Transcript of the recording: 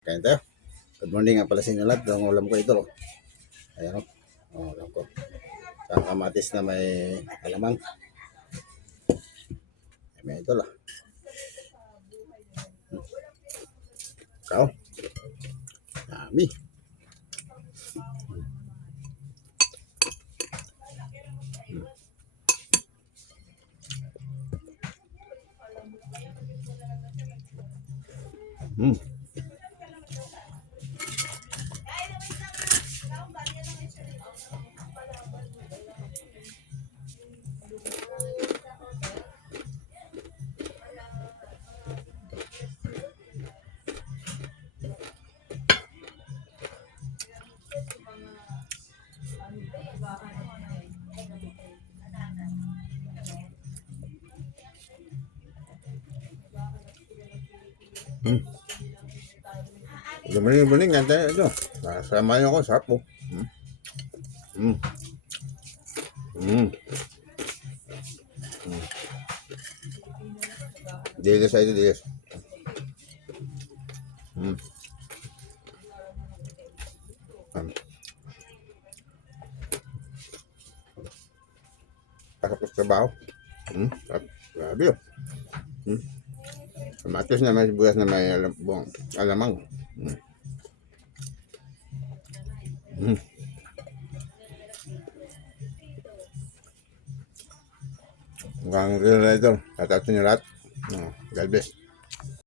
Kain tayo. Good morning nga pala sa inyo lahat. Ang ulam ko ito. Ayan o. Ulam ko. Sa kamatis na may alamang. May ito lah. Ikaw. Dami. Hmm. Hmm. Good morning. Kain tayo. Ito. Samahin ako. Sarap po. Hmm. Hmm. Dilis sa ito. Dilis. Hmm. Pasok ko sa trabaho. Sarap. Grabe o. Kamatis na may bukas na may alamang. Mukhang real na ito. Tatapos nyo lahat. God bless.